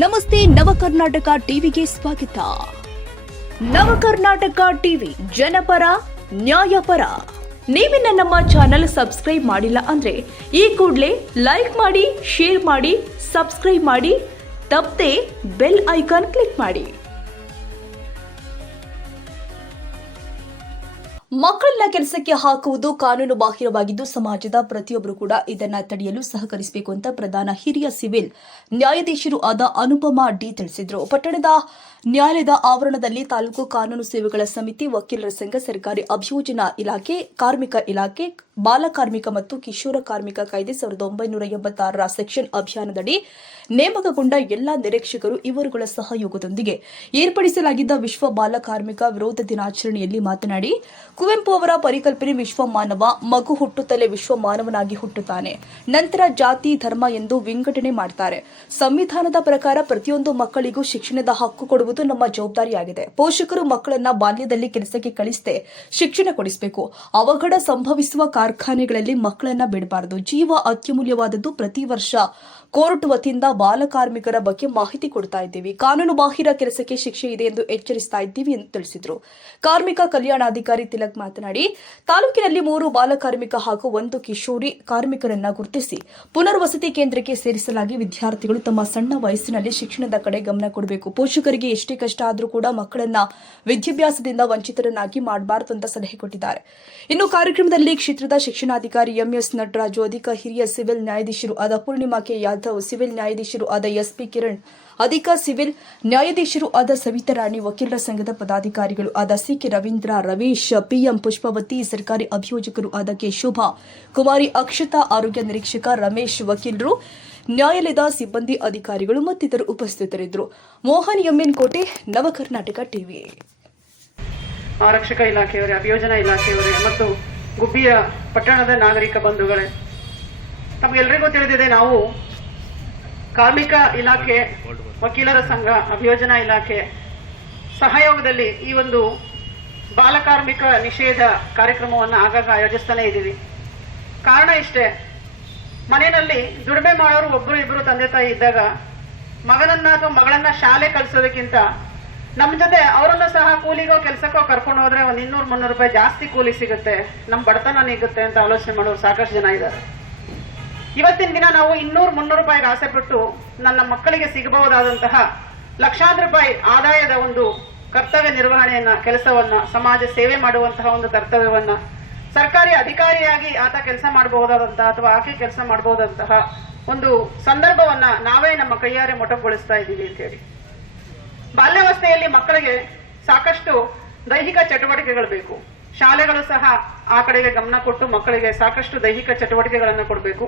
ನಮಸ್ತೆ ನವಕರ್ನಾಟಕ ಟಿವಿಗೆ ಸ್ವಾಗತ. ನವಕರ್ನಾಟಕ ಟಿವಿ ಜನಪರ ನ್ಯಾಯಪರ. ನೀವಿನ್ನ ನಮ್ಮ ಚಾನೆಲ್ ಸಬ್ಸ್ಕ್ರೈಬ್ ಮಾಡಿಲ್ಲ ಅಂದ್ರೆ ಈ ಕೂಡಲೇ ಲೈಕ್ ಮಾಡಿ, ಶೇರ್ ಮಾಡಿ, ಸಬ್ಸ್ಕ್ರೈಬ್ ಮಾಡಿ, ತಪ್ಪದೆ ಬೆಲ್ ಐಕಾನ್ ಕ್ಲಿಕ್ ಮಾಡಿ. ಮಕ್ಕಳನ್ನ ಕೆಲಸಕ್ಕೆ ಹಾಕುವುದು ಕಾನೂನು ಬಾಹಿರವಾಗಿದ್ದು ಸಮಾಜದ ಪ್ರತಿಯೊಬ್ಬರು ಕೂಡ ಇದನ್ನ ತಡೆಯಲು ಸಹಕರಿಸಬೇಕು ಅಂತ ಪ್ರಧಾನ ಹಿರಿಯ ಸಿವಿಲ್ ನ್ಯಾಯಾಧೀಶರು ಆದ ಅನುಪಮಾ ಡಿ ತಿಳಿಸಿದರು. ಪಟ್ಟಣದ ನ್ಯಾಯಾಲಯದ ಆವರಣದಲ್ಲಿ ತಾಲೂಕು ಕಾನೂನು ಸೇವೆಗಳ ಸಮಿತಿ, ವಕೀಲರ ಸಂಘ, ಸರ್ಕಾರಿ ಅಭಿಯೋಜನಾ ಇಲಾಖೆ, ಕಾರ್ಮಿಕ ಇಲಾಖೆ, ಬಾಲ ಕಾರ್ಮಿಕ ಮತ್ತು ಕಿಶೋರ ಕಾರ್ಮಿಕ ಕಾಯ್ದೆ 1986ರ ಸೆಕ್ಷನ್ ಅಭಿಯಾನದಡಿ ನೇಮಕಗೊಂಡ ಎಲ್ಲಾ ನಿರೀಕ್ಷಕರು ಇವರುಗಳ ಸಹಯೋಗದೊಂದಿಗೆ ಏರ್ಪಡಿಸಲಾಗಿದ್ದ ವಿಶ್ವ ಬಾಲ ಕಾರ್ಮಿಕ ವಿರೋಧ ದಿನಾಚರಣೆಯಲ್ಲಿ ಮಾತನಾಡಿ, ಕುವೆಂಪು ಅವರ ಪರಿಕಲ್ಪನೆ ವಿಶ್ವ ಮಾನವ, ಮಗು ಹುಟ್ಟುತ್ತಲೇ ವಿಶ್ವ ಮಾನವನಾಗಿ ಹುಟ್ಟುತ್ತಾನೆ, ನಂತರ ಜಾತಿ ಧರ್ಮ ಎಂದು ವಿಂಗಡಣೆ ಮಾಡ್ತಾರೆ. ಸಂವಿಧಾನದ ಪ್ರಕಾರ ಪ್ರತಿಯೊಂದು ಮಕ್ಕಳಿಗೂ ಶಿಕ್ಷಣದ ಹಕ್ಕು ಕೊಡುವುದು ನಮ್ಮ ಜವಾಬ್ದಾರಿಯಾಗಿದೆ. ಪೋಷಕರು ಮಕ್ಕಳನ್ನ ಬಾಲ್ಯದಲ್ಲಿ ಕೆಲಸಕ್ಕೆ ಕಳಿಸದೆ ಶಿಕ್ಷಣ ಕೊಡಿಸಬೇಕು. ಅವಘಡ ಸಂಭವಿಸುವ ಕಾರ್ಖಾನೆಗಳಲ್ಲಿ ಮಕ್ಕಳನ್ನ ಬಿಡಬಾರದು. ಜೀವ ಅತ್ಯಮೂಲ್ಯವಾದದ್ದು. ಪ್ರತಿ ವರ್ಷ ಕೋರ್ಟ್ ವತಿಯಿಂದ ಬಾಲ ಕಾರ್ಮಿಕರ ಬಗ್ಗೆ ಮಾಹಿತಿ ಕೊಡ್ತಾ ಇದ್ದೀವಿ. ಕಾನೂನು ಬಾಹಿರ ಕೆಲಸಕ್ಕೆ ಶಿಕ್ಷೆ ಇದೆ ಎಂದು ಎಚ್ಚರಿಸ್ತಾ ಇದ್ದೀವಿ ಎಂದು ತಿಳಿಸಿದರು. ಕಾರ್ಮಿಕ ಕಲ್ಯಾಣಾಧಿಕಾರಿ ತಿಲಕ್ ಮಾತನಾಡಿ, ತಾಲೂಕಿನಲ್ಲಿ 3 ಬಾಲ ಕಾರ್ಮಿಕ ಹಾಗೂ 1 ಕಿಶೋರಿ ಕಾರ್ಮಿಕರನ್ನ ಗುರುತಿಸಿ ಪುನರ್ವಸತಿ ಕೇಂದ್ರಕ್ಕೆ ಸೇರಿಸಲಾಗಿ ವಿದ್ಯಾರ್ಥಿಗಳು ತಮ್ಮ ಸಣ್ಣ ವಯಸ್ಸಿನಲ್ಲಿ ಶಿಕ್ಷಣದ ಕಡೆ ಗಮನ ಕೊಡಬೇಕು. ಪೋಷಕರಿಗೆ ಎಷ್ಟೇ ಕಷ್ಟ ಆದರೂ ಕೂಡ ಮಕ್ಕಳನ್ನ ವಿದ್ಯಾಭ್ಯಾಸದಿಂದ ವಂಚಿತರನ್ನಾಗಿ ಮಾಡಬಾರದು ಅಂತ ಸಲಹೆ ಕೊಟ್ಟಿದ್ದಾರೆ. ಇನ್ನು ಕಾರ್ಯಕ್ರಮದಲ್ಲಿ ಕ್ಷೇತ್ರದ ಶಿಕ್ಷಣಾಧಿಕಾರಿ ಎಂಎಸ್ ನಟರಾಜು, ಅಧಿಕ ಹಿರಿಯ ಸಿವಿಲ್ ನ್ಯಾಯಾಧೀಶರು ಆದ ಪೂರ್ಣಿಮಾ ಕೆ ಯಾದವ್, ಸಿವಿಲ್ ನ್ಯಾಯಾಧೀಶರು ಆದ ಎಸ್ಪಿ ಕಿರಣ್, ಅಧಿಕ ಸಿವಿಲ್ ನ್ಯಾಯಾಧೀಶರು ಆದ ಸವಿತಾರಾಣಿ, ವಕೀಲರ ಸಂಘದ ಪದಾಧಿಕಾರಿಗಳು ಆದ ಸಿಕೆ ರವೀಂದ್ರ, ರವೀಶ್, ಪಿಎಂ ಪುಷ್ಪವತಿ, ಸರ್ಕಾರಿ ಅಭಿಯೋಜಕರು ಆದ ಕೆ ಶೋಭಾ ಕುಮಾರಿ, ಅಕ್ಷತಾ, ಆರೋಗ್ಯ ನಿರೀಕ್ಷಕ ರಮೇಶ್, ವಕೀಲರು, ನ್ಯಾಯಾಲಯದ ಸಿಬ್ಬಂದಿ, ಅಧಿಕಾರಿಗಳು ಮತ್ತಿತರರು ಉಪಸ್ಥಿತರಿದ್ದರು. ಮೋಹನ್ ಎಂಎನ್ ಕೋಟೆ, ನವಕರ್ನಾಟಕ ಟಿವಿ. ಆರಕ್ಷಕ ಇಲಾಖೆಯವರೇ, ಅಭಿಯೋಜನಾ ಇಲಾಖೆಯವರೇ ಮತ್ತು ಗುಬ್ಬಿಯ ಪಟ್ಟಣದ ನಾಗರಿಕ ಬಂಧುಗಳೇ, ತಮಗೆಲ್ಲರಿಗೂ ತಿಳಿದಿದೆ, ನಾವು ಕಾರ್ಮಿಕ ಇಲಾಖೆ, ವಕೀಲರ ಸಂಘ, ಅಭಿಯೋಜನಾ ಇಲಾಖೆ ಸಹಯೋಗದಲ್ಲಿ ಈ ಒಂದು ಬಾಲಕಾರ್ಮಿಕ ನಿಷೇಧ ಕಾರ್ಯಕ್ರಮವನ್ನು ಆಗಾಗ ಆಯೋಜಿಸ್ತಾನೆ ಇದ್ದೀವಿ. ಕಾರಣ ಇಷ್ಟೇ, ಮನೆಯಲ್ಲಿ ದುಡಿಮೆ ಮಾಡೋರು ಒಬ್ಬರು ಇಬ್ಬರು ತಂದೆ ತಾಯಿ ಇದ್ದಾಗ ಮಗನನ್ನ ಅಥವಾ ಮಗಳನ್ನ ಶಾಲೆ ಕಳಿಸೋದಕ್ಕಿಂತ ನಮ್ಮ ಜೊತೆ ಅವರನ್ನು ಸಹ ಕೂಲಿಗೋ ಕೆಲಸಕ್ಕೋ ಕರ್ಕೊಂಡು ಹೋದ್ರೆ ಒಂದು 200-300 ರೂಪಾಯಿ ಜಾಸ್ತಿ ಕೂಲಿ ಸಿಗುತ್ತೆ, ನಮ್ಮ ಬಡತನ ನೀಗುತ್ತೆ ಅಂತ ಆಲೋಚನೆ ಮಾಡೋರು ಸಾಕಷ್ಟು ಜನ ಇದ್ದಾರೆ. ಇವತ್ತಿನ ದಿನ ನಾವು 200-300 ರೂಪಾಯಿಗೆ ಆಸೆ ಪಟ್ಟು ನನ್ನ ಮಕ್ಕಳಿಗೆ ಸಿಗಬಹುದಾದಂತಹ ಲಕ್ಷಾಂತರ ರೂಪಾಯಿ ಆದಾಯದ ಒಂದು ಕರ್ತವ್ಯ ನಿರ್ವಹಣೆಯನ್ನ, ಕೆಲಸವನ್ನ, ಸಮಾಜ ಸೇವೆ ಮಾಡುವಂತಹ ಒಂದು ಕರ್ತವ್ಯವನ್ನ, ಸರ್ಕಾರಿ ಅಧಿಕಾರಿಯಾಗಿ ಆತ ಕೆಲಸ ಮಾಡಬಹುದಾದಂತಹ ಅಥವಾ ಆಕೆ ಕೆಲಸ ಮಾಡಬಹುದಂತಹ ಒಂದು ಸಂದರ್ಭವನ್ನ ನಾವೇ ನಮ್ಮ ಕೈಯಾರೆ ಮೊಟಕುಗೊಳಿಸ್ತಾ ಇದ್ದೀವಿ ಅಂತ ಹೇಳಿ. ಬಾಲ್ಯಾವಸ್ಥೆಯಲ್ಲಿ ಮಕ್ಕಳಿಗೆ ಸಾಕಷ್ಟು ದೈಹಿಕ ಚಟುವಟಿಕೆಗಳು ಬೇಕು. ಶಾಲೆಗಳು ಸಹ ಆ ಕಡೆಗೆ ಗಮನ ಕೊಟ್ಟು ಮಕ್ಕಳಿಗೆ ಸಾಕಷ್ಟು ದೈಹಿಕ ಚಟುವಟಿಕೆಗಳನ್ನು ಕೊಡಬೇಕು.